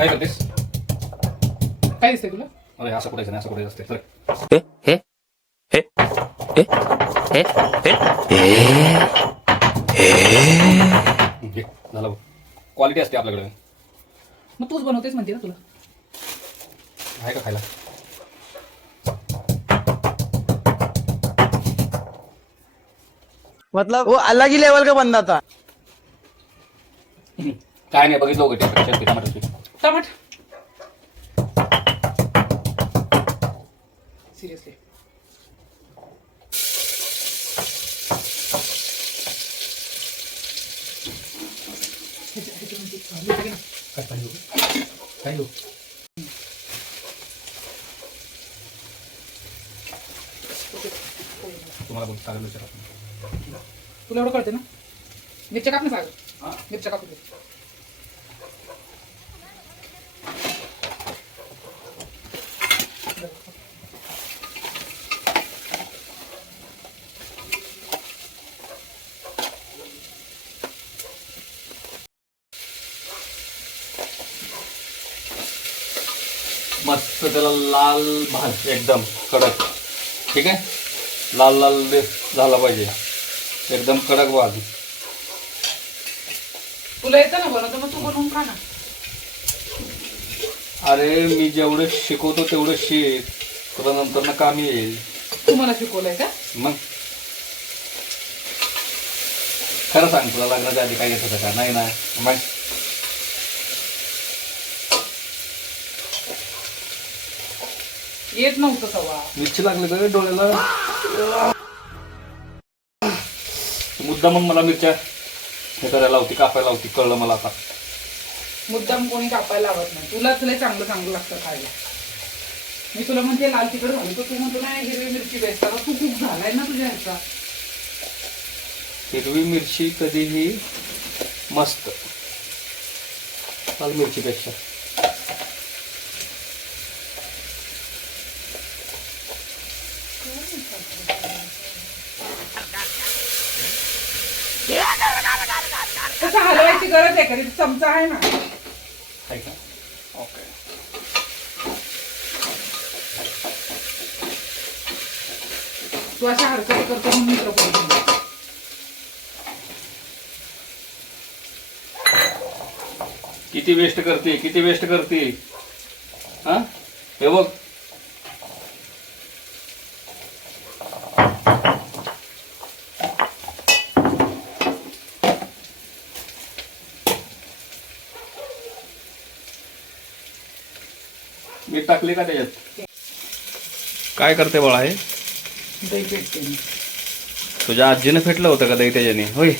काय करतेस? काय दिसतंय तुला? अरे असं कुठायचं नाही, असं कुठायचं असते. तर घे, झालं बघ. क्वालिटी असते आपल्याकडे. मग तूच बनवतेस म्हणते ना तुला. आहे का खायला? मतलब वो अलग ही लेवल का बंदा था। काय नाही बघितलं वगैरे टमाटर. टमाट सिरियसली काय पाहिजे? काय हो? तुम्हाला बघ चालेल विचारा. तुला एवढं कळते ना. मिरच्या काप ना सागर. मिरच्या कापू दे. मस्त त्याला लाल भाज एकदम कडक. ठीक आहे, लाल लाल झाला पाहिजे, एकदम कडक भाज. तुला येतं ना बनवतं, मग तू बनवून खा ना. अरे मी जेवढं शिकवतो तेवढं शिक, तुला नंतर ना काम येईल. तू मला शिकवलंय का? मग खरं सांग, तुला लग्नाच्या आधी काय येत होतं का? नाही ना. मग येत नव्हतं सवा. मिरची लागली का डोळ्याला? मुद्दा मग मला मिरच्या हे करायला होती, कापायला होती, कळलं मला आता. मुद्दाम कोणी कापायला लावत नाही. तुला तुला चांगलं चांगलं लागतं खायला. मी तुला म्हणते लाल तिखट घालू, तर तू म्हणतो नाही हिरवी मिरची बेस्ट. आता तू खूप झालाय ना तुझ्या ह्याचा. हिरवी मिरची कधीही मस्त लाल मिरचीपेक्षा. तसं हलवायची गरज आहे का? तिथे चमचा आहे ना. आहे का? ओके. तू अशा हरकत करतो म्हणून मी तुला बोलते. किती वेस्ट करते, किती वेस्ट करते. हा हे बघ, मीठ टाकले का त्याच्यात? काय करते बाळा हे? दही पेटते मी. तुझ्या आजीनं फेटलं होतं का दही त्याच्याने? होय.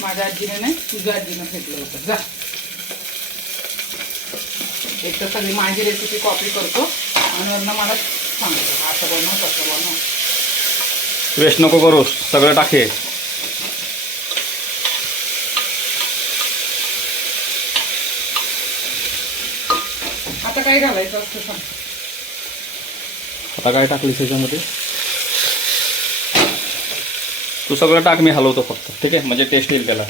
माझ्या आजीने नाही, तुझ्या आजीनं फेटलं होतं. जा, एक तर सगळी माझी रेसिपी कॉपी करतो आणि वरनं मला सांगतो असं बनव तसं बनव. वेस्ट नको करूस, सगळं टाके. आता काय घालायचं असतं सांग. आता काय टाकलीस त्याच्यामध्ये? तू सगळं टाक, मी हलवतो फक्त. ठीक आहे, म्हणजे टेस्ट येईल त्याला.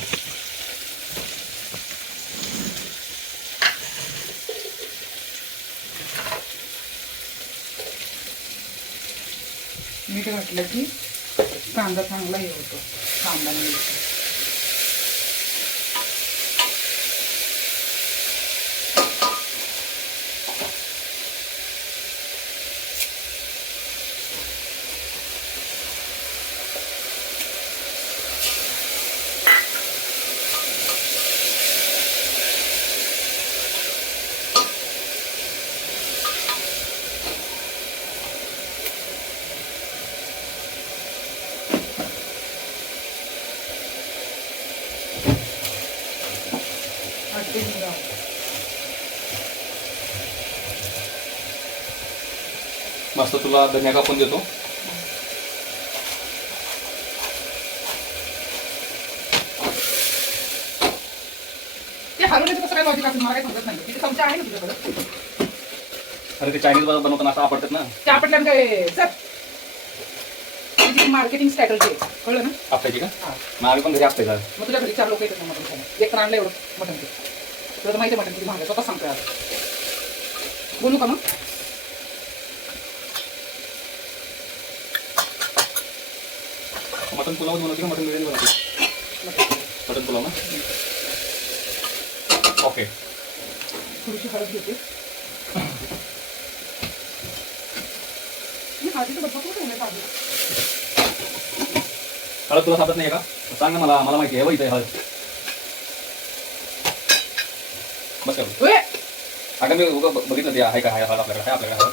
मीठ घातलं की कांदा चांगला हे होतो. कांदा मिळतो. मस्त तुला धनिया कापून देतो. ते हलवण्याचं कसं काय लॉजिक असेल मला काय समजत नाही. तिथे चमचा आहे ना तुझ्याकडे? अरे ते चायनीज बनवताना असं आपटतात ना. ते आपटल्यानं काय सर मार्केटिंग स्ट्रॅटेजी कळलं ना. आपटायची का? हा, मग आम्ही पण घरी आपटायचं. मग तुझ्या घरी 4 लोक येतात ना मटण खायला. एक तर आणलं एवढं मटण ते. तुला तर माहिती आहे मटण किती महाग आहे, स्वतः सांगतोय आता. बोलू का मग? मटन पुलाव बनवते का मटन बिर्याणी बनवते? मटन पुलाव ना. ओके. थोडीशी हळद घेते. मी हळदीचं डब्बा कुठे ठेवलाय पाहिजे? हळद तुला सापडत नाही का? सांग ना मला, मला माहिती आहे इथे हळद. बस कर. ओए, अगं मी बघितलं ते आहे का, आहे हळद आपल्याकडे, आहे आपल्याकडे हळद.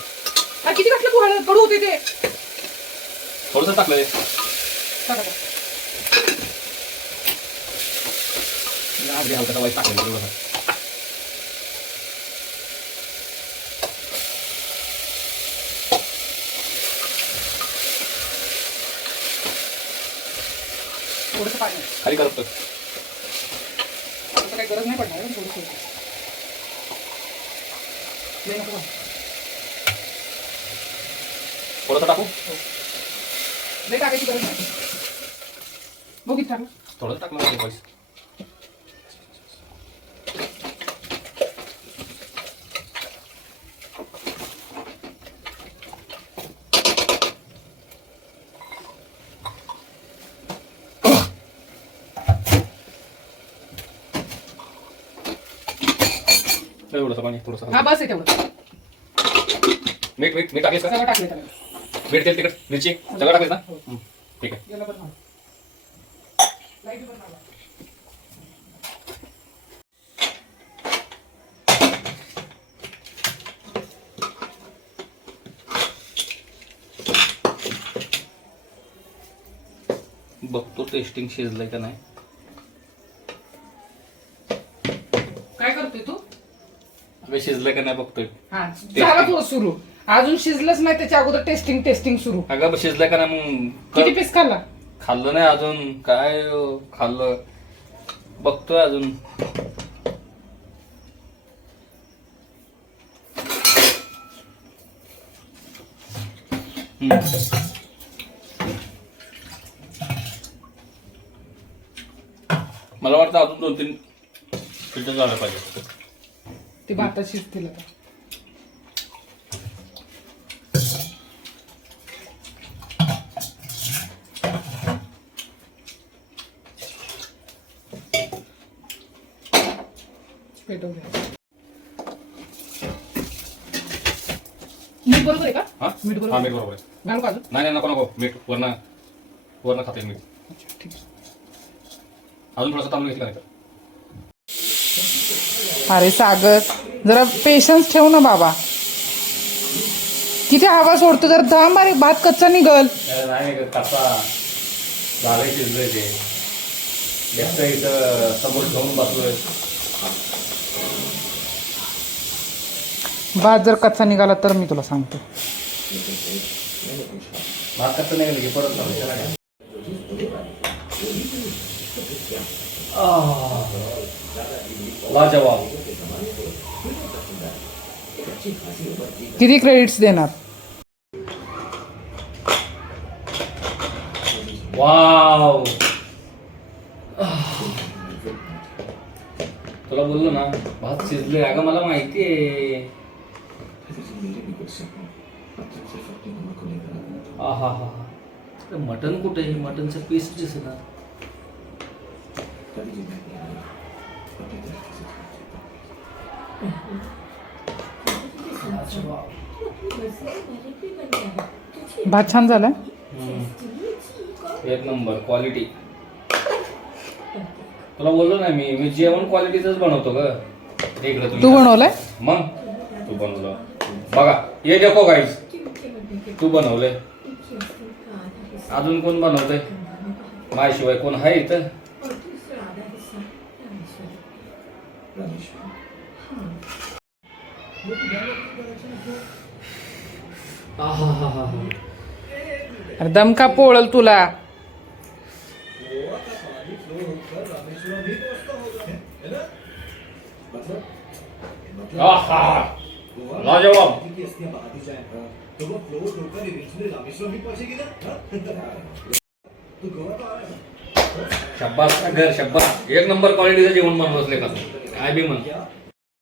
अरे किती घातलं तू हळद? कडू होते ते. थोडंसं टाकलं. टाका. हलका वाईट टाकलं थोडंसं. थोडंसं पाणी. खाली करतो. आता काही गरज नाही पडणार थोडंसं. थोडंसं टाकू. लई टाकायची गरज नाही. बघित टाकलं. थोडंसं टाकलं पैसे. एवढंसं पाणी थोडंसं. हा बस आहे तेवढं. मीठ मीठ मीठ टाकलीस का? सगळं टाकलं त्याला. मीठ तेल तिखट मिरची सगळं टाकलीस ना. ठीक आहे. याला पण घाल. लाईट पण घाला. बघतो टेस्टिंग शिजलंय का नाही. काय करतोय तू? अगं शिजलंय का नाही बघतोय. हा झाला तू सुरू. अजून शिजलंच नाही त्याच्या अगोदर टेस्टिंग सुरू. अगं शिजलंय का नाही मग किती पीस खाल्ला? खाल्लं नाही अजून. काय खाल्लं बघतोय अजून. मला वाटतं अजून 2-3 फिल्टर झालं पाहिजे. ते भातात शिजतील आता. पेटवून घ्या. मीठ बरोबर आहे का? हा मीठ हा बरोबर मीठ बरोबर आहे. घालू का अजून? नाही नाही नको नको मीठ वरनं खाते मीठ. अच्छा, ठीक आहे. अजून थोडंसं तांदूळ घेतलं नाही तर. अरे सागर जरा पेशन्स ठेव ना बाबा. किती हवा सोडतो जर थांब. अरे भात कच्चा निघल. नाही कसा झालंय शिजलंय ते. गॅसच्या इथं समोर घेऊन बसलोय. भात जर कच्चा निघाला तर मी तुला सांगतो. भात कच्चा नाही गेलं की परत चालू. लाजवाब. किती क्रेडिट्स देणार? वाव. तुला बोललो ना भात शिजले. अगं मला माहिती आहे. हा हा मटन कुठे आहे? मटनचं पीस दिसणार. भात छान झालाय. एक नंबर क्वालिटी. तुला बोललो ना मी जेवण क्वालिटीच बनवतो ग. इकडे तू बनवलंय? मग तू बनवलं बघा. ये देखो गाईस तू बनवलंय. अजून कोण बनवतंय माझ्याशिवाय? कोण आहे इथं? अरे दम का पोळल तुला. लाजवाब. शब्बास घर शब्बास. एक नंबर क्वालिटीचं जेवण बनवलं का काय बी म्हण.